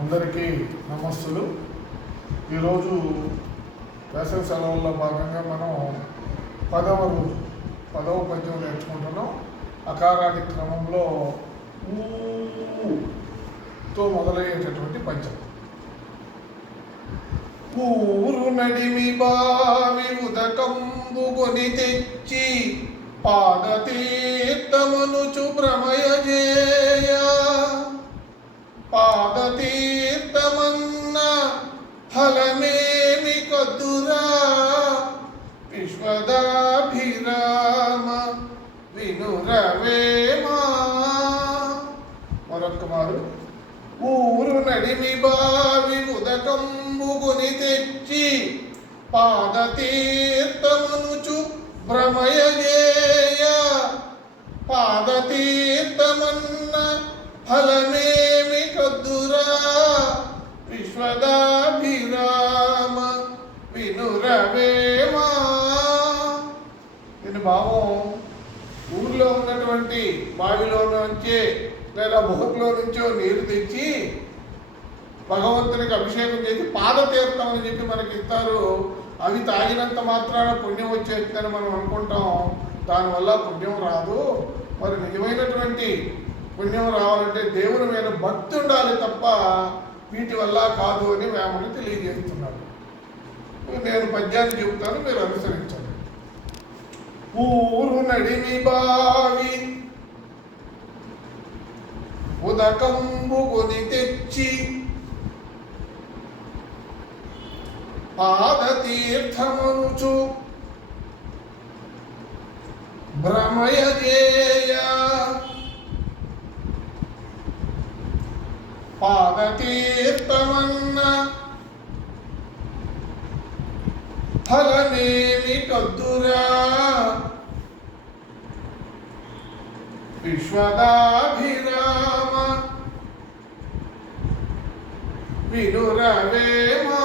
అందరికీ నమస్తులు. ఈరోజు వేసవి సెలవుల్లో భాగంగా మనం 10వ రోజు 10వ పద్యం నేర్చుకుంటున్నాం. అకారాది క్రమంలో ఊతో మొదలయ్యేటటువంటి పద్యం. ఊరు నడిమి బావి ఉదకంబు కొని తెచ్చి పాదతీర్థమనుచు భ్రమయజేయ పాదతీర్థమన్న ఫలమేమి కద్దురా విశ్వదాభిరామ వినురవేమా. మరొక్క మారు. ఊరు నడిమి బావి ఉదకంబు కొని తెచ్చి పాదతీర్థమనుచు భ్రమయజేయ పాదతీర్థమన్న ఫలమేమి కద్దురా విశ్వదాభిరామ వినురవేమా. దీని భావం, ఊరిలో ఉన్నటువంటి బావిలో నుంచే లేదా బుహకులో నుంచో నీరు తెచ్చి భగవంతునికి అభిషేకం చేసి పాదతీర్థం అని చెప్పి మనకి ఇస్తారు. అవి తాగినంత మాత్రాన పుణ్యం వచ్చేస్తుందని మనం అనుకుంటాం. దానివల్ల పుణ్యం రాదు. మరి నిజమైనటువంటి పుణ్యం రావాలంటే దేవుని మీద భక్తి ఉండాలి తప్ప వీటి వల్ల కాదు అని వేమని తెలియజేస్తున్నాడు. నేను పద్యాన్ని చెబుతాను, మీరు అనుసరించండి. ఊరు నడిమి బావి ఉదకంబు కొని తెచ్చి పాదతీర్థమనుచు భ్రమయజేయ పాదతీర్థమన్న ఫలమేమి కద్దురా విశ్వదాభిరామ వినురవేమా.